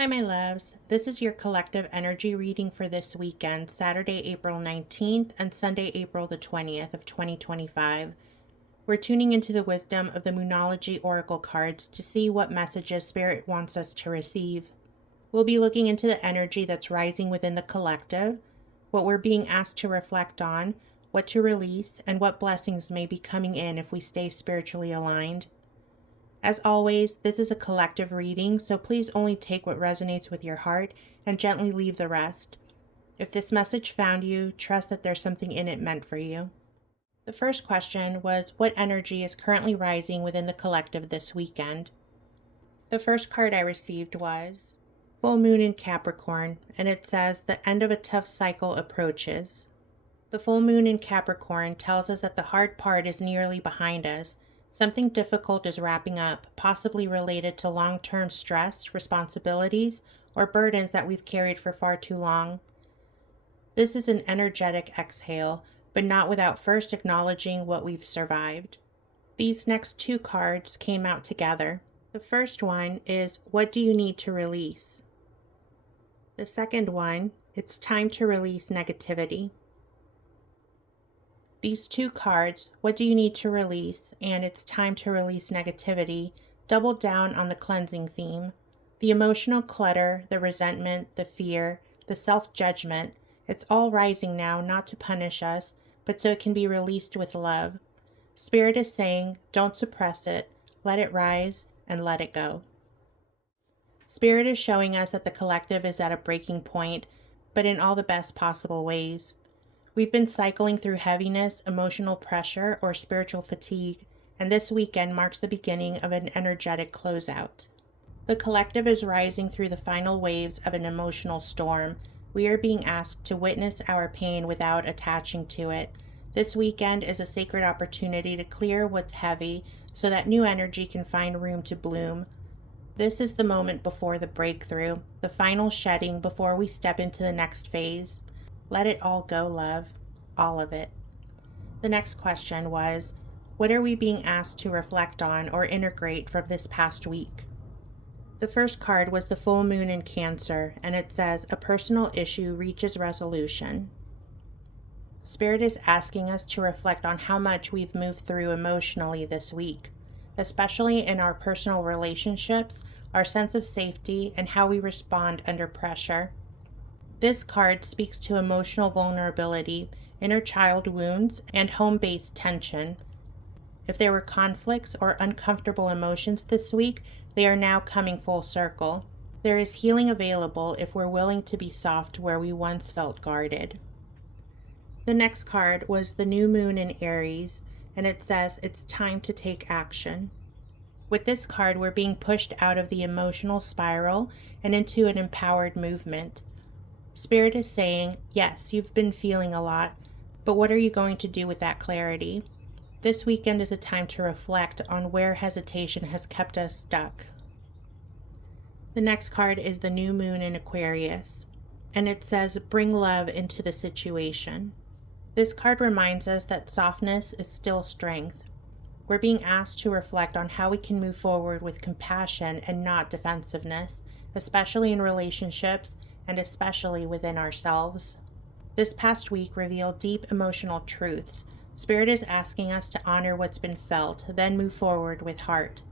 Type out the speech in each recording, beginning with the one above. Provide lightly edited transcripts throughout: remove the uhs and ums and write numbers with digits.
Hi, my loves. This is your collective energy reading for this weekend, Saturday, April 19th and Sunday, April the 20th of 2025. We're tuning into the wisdom of the Moonology Oracle cards to see what messages Spirit wants us to receive. We'll be looking into the energy that's rising within the collective, what we're being asked to reflect on, what to release, and what blessings may be coming in if we stay spiritually aligned. As always, this is a collective reading, so please only take what resonates with your heart and gently leave the rest. If this message found you, trust that there's something in it meant for you. The first question was, what energy is currently rising within the collective this weekend? The first card I received was Full Moon in Capricorn, and it says, the end of a tough cycle approaches. The full moon in Capricorn tells us that the hard part is nearly behind us. Something difficult is wrapping up, possibly related to long-term stress, responsibilities, or burdens that we've carried for far too long. This is an energetic exhale, but not without first acknowledging what we've survived. These next two cards came out together. The first one is, what do you need to release? The second one, it's time to release negativity. These two cards, what do you need to release, and it's time to release negativity, double down on the cleansing theme. The emotional clutter, the resentment, the fear, the self-judgment, it's all rising now, not to punish us, but so it can be released with love. Spirit is saying, don't suppress it, let it rise, and let it go. Spirit is showing us that the collective is at a breaking point, but in all the best possible ways. We've been cycling through heaviness, emotional pressure, or spiritual fatigue, and this weekend marks the beginning of an energetic closeout. The collective is rising through the final waves of an emotional storm. We are being asked to witness our pain without attaching to it. This weekend is a sacred opportunity to clear what's heavy so that new energy can find room to bloom. This is the moment before the breakthrough, the final shedding before we step into the next phase. Let it all go, love. All of it. The next question was, what are we being asked to reflect on or integrate from this past week? The first card was the full moon in Cancer, and it says, a personal issue reaches resolution. Spirit is asking us to reflect on how much we've moved through emotionally this week, especially in our personal relationships, our sense of safety, and how we respond under pressure. This card speaks to emotional vulnerability, inner child wounds, and home-based tension. If there were conflicts or uncomfortable emotions this week, they are now coming full circle. There is healing available if we're willing to be soft where we once felt guarded. The next card was the new moon in Aries, and it says it's time to take action. With this card, we're being pushed out of the emotional spiral and into an empowered movement. Spirit is saying, yes, you've been feeling a lot, but what are you going to do with that clarity? This weekend is a time to reflect on where hesitation has kept us stuck. The next card is the new moon in Aquarius, and it says, bring love into the situation. This card reminds us that softness is still strength. We're being asked to reflect on how we can move forward with compassion and not defensiveness, especially in relationships and especially within ourselves. This past week revealed deep emotional truths. Spirit is asking us to honor what's been felt, then move forward with heart.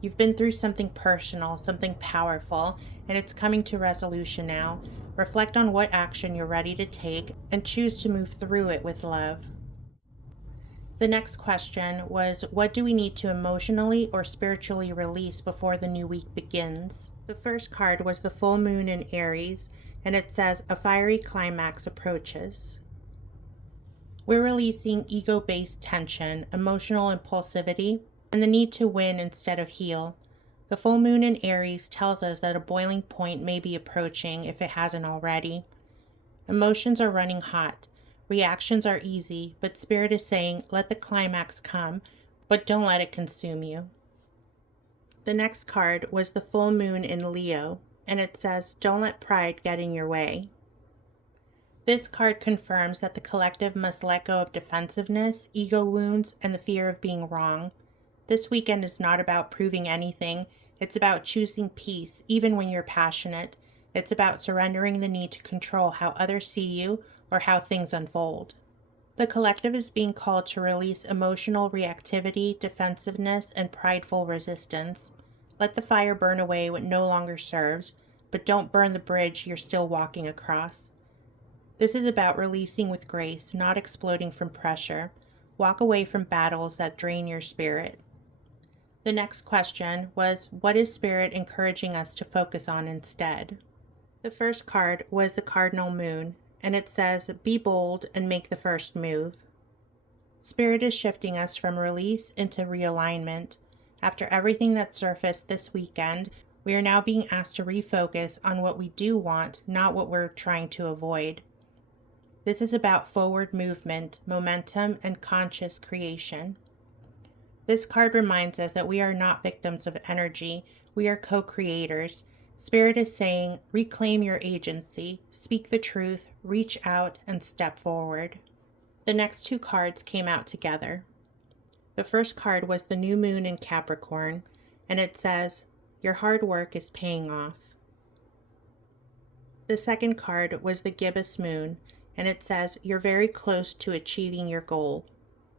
You've been through something personal, something powerful, and it's coming to resolution now. Reflect on what action you're ready to take and choose to move through it with love. The next question was, what do we need to emotionally or spiritually release before the new week begins? The first card was the full moon in Aries, and it says, a fiery climax approaches. We're releasing ego-based tension, emotional impulsivity, and the need to win instead of heal. The full moon in Aries tells us that a boiling point may be approaching if it hasn't already. Emotions are running hot. Reactions are easy, but Spirit is saying, let the climax come, but don't let it consume you. The next card was the full moon in Leo, and it says, don't let pride get in your way. This card confirms that the collective must let go of defensiveness, ego wounds, and the fear of being wrong. This weekend is not about proving anything, It's about choosing peace, even when you're passionate. It's about surrendering the need to control how others see you or how things unfold. The collective is being called to release emotional reactivity, defensiveness, and prideful resistance. Let the fire burn away what no longer serves, but don't burn the bridge you're still walking across. This is about releasing with grace, not exploding from pressure. Walk away from battles that drain your spirit. The next question was, what is Spirit encouraging us to focus on instead? The first card was the Cardinal Moon, and it says, be bold and make the first move. Spirit is shifting us from release into realignment. After everything that surfaced this weekend, we are now being asked to refocus on what we do want, not what we're trying to avoid. This is about forward movement, momentum, and conscious creation. This card reminds us that we are not victims of energy, we are co-creators. Spirit is saying, reclaim your agency, speak the truth, reach out, and step forward. The next two cards came out together. The first card was the New Moon in Capricorn, and it says, your hard work is paying off. The second card was the Gibbous Moon, and it says, you're very close to achieving your goal.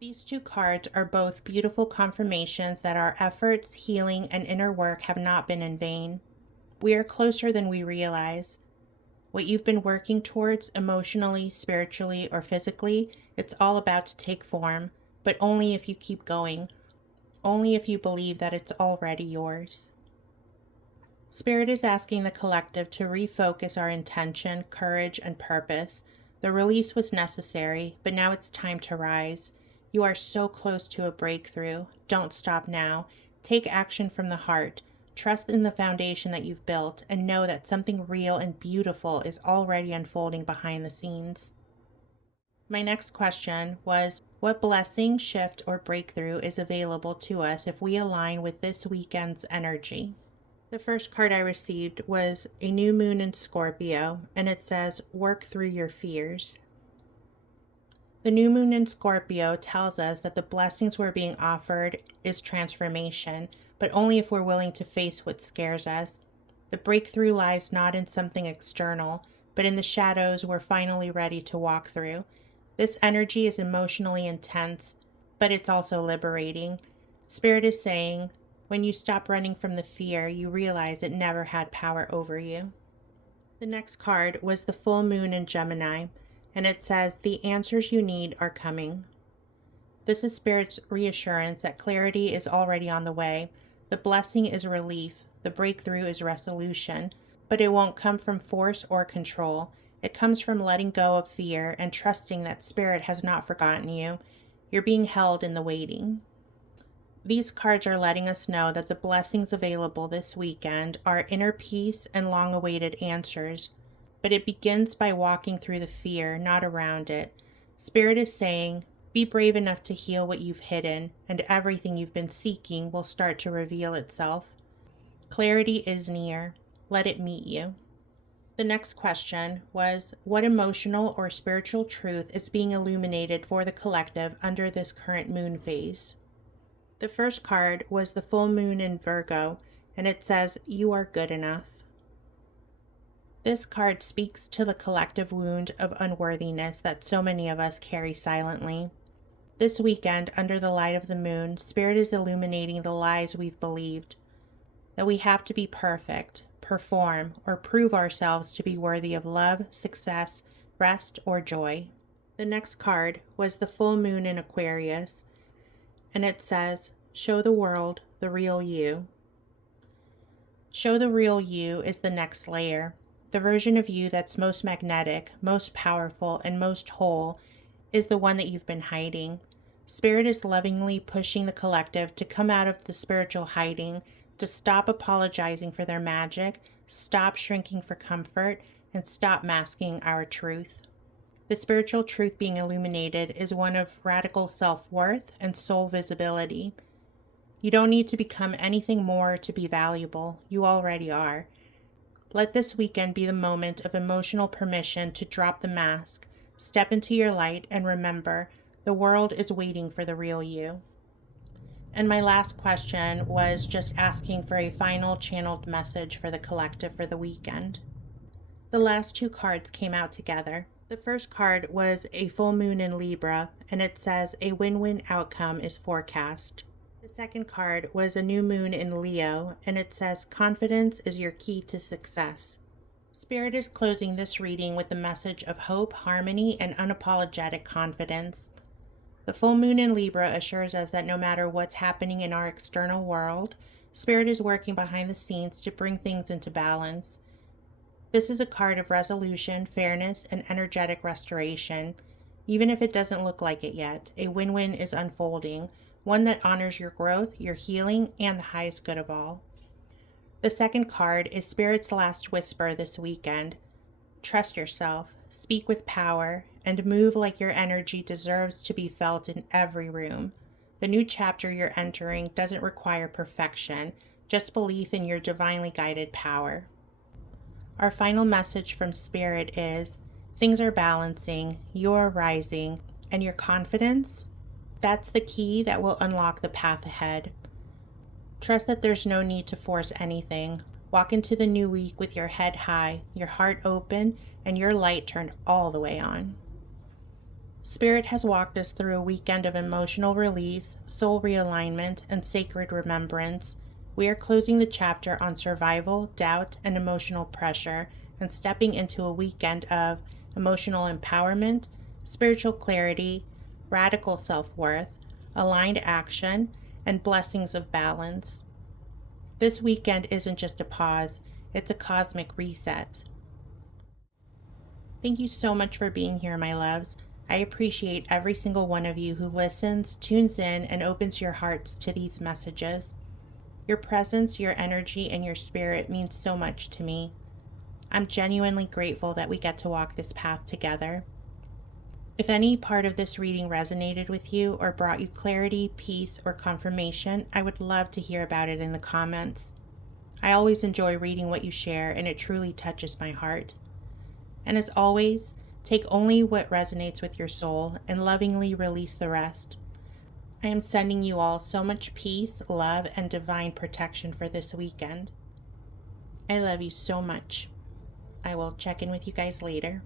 These two cards are both beautiful confirmations that our efforts, healing, and inner work have not been in vain. We are closer than we realize. What you've been working towards emotionally, spiritually, or physically, it's all about to take form, but only if you keep going, only if you believe that it's already yours. Spirit is asking the collective to refocus our intention, courage, and purpose. The release was necessary, but now it's time to rise. You are so close to a breakthrough. Don't stop now. Take action from the heart. Trust in the foundation that you've built and know that something real and beautiful is already unfolding behind the scenes. My next question was, what blessing, shift, or breakthrough is available to us if we align with this weekend's energy? The first card I received was a new moon in Scorpio, and it says, work through your fears. The new moon in Scorpio tells us that the blessings we're being offered is transformation, but only if we're willing to face what scares us. The breakthrough lies not in something external, but in the shadows we're finally ready to walk through. This energy is emotionally intense, but it's also liberating. Spirit is saying, when you stop running from the fear, you realize it never had power over you. The next card was the full moon in Gemini, and it says, the answers you need are coming. This is Spirit's reassurance that clarity is already on the way. The blessing is relief. The breakthrough is resolution. But it won't come from force or control. It comes from letting go of fear and trusting that Spirit has not forgotten you. You're being held in the waiting. These cards are letting us know that the blessings available this weekend are inner peace and long-awaited answers. But it begins by walking through the fear, not around it. Spirit is saying, be brave enough to heal what you've hidden, and everything you've been seeking will start to reveal itself. Clarity is near. Let it meet you. The next question was, what emotional or spiritual truth is being illuminated for the collective under this current moon phase? The first card was the full moon in Virgo, and it says, you are good enough. This card speaks to the collective wound of unworthiness that so many of us carry silently. This weekend, under the light of the moon, Spirit is illuminating the lies we've believed. That we have to be perfect, perform, or prove ourselves to be worthy of love, success, rest, or joy. The next card was the full moon in Aquarius, and it says, show the world the real you. Show the real you is the next layer. The version of you that's most magnetic, most powerful, and most whole is the one that you've been hiding. Spirit is lovingly pushing the collective to come out of the spiritual hiding, to stop apologizing for their magic, stop shrinking for comfort, and stop masking our truth. The spiritual truth being illuminated is one of radical self-worth and soul visibility. You don't need to become anything more to be valuable. You already are. Let this weekend be the moment of emotional permission to drop the mask, step into your light, and remember, the world is waiting for the real you. And my last question was just asking for a final channeled message for the collective for the weekend. The last two cards came out together. The first card was a full moon in Libra, and it says a win-win outcome is forecast. The second card was a new moon in Leo, and it says confidence is your key to success. Spirit is closing this reading with a message of hope, harmony, and unapologetic confidence. The full moon in Libra assures us that no matter what's happening in our external world, Spirit is working behind the scenes to bring things into balance. This is a card of resolution, fairness, and energetic restoration. Even if it doesn't look like it yet, a win-win is unfolding, one that honors your growth, your healing, and the highest good of all. The second card is Spirit's last whisper this weekend. Trust yourself, speak with power, and move like your energy deserves to be felt in every room. The new chapter you're entering doesn't require perfection, just belief in your divinely guided power. Our final message from Spirit is, things are balancing, you're rising, and your confidence, that's the key that will unlock the path ahead. Trust that there's no need to force anything. Walk into the new week with your head high, your heart open, and your light turned all the way on. Spirit has walked us through a weekend of emotional release, soul realignment, and sacred remembrance. We are closing the chapter on survival, doubt, and emotional pressure, and stepping into a weekend of emotional empowerment, spiritual clarity, radical self-worth, aligned action, and blessings of balance. This weekend isn't just a pause, it's a cosmic reset. Thank you so much for being here, my loves. I appreciate every single one of you who listens, tunes in, and opens your hearts to these messages. Your presence, your energy, and your spirit means so much to me. I'm genuinely grateful that we get to walk this path together. If any part of this reading resonated with you or brought you clarity, peace, or confirmation, I would love to hear about it in the comments. I always enjoy reading what you share, and it truly touches my heart. And as always, take only what resonates with your soul and lovingly release the rest. I am sending you all so much peace, love, and divine protection for this weekend. I love you so much. I will check in with you guys later.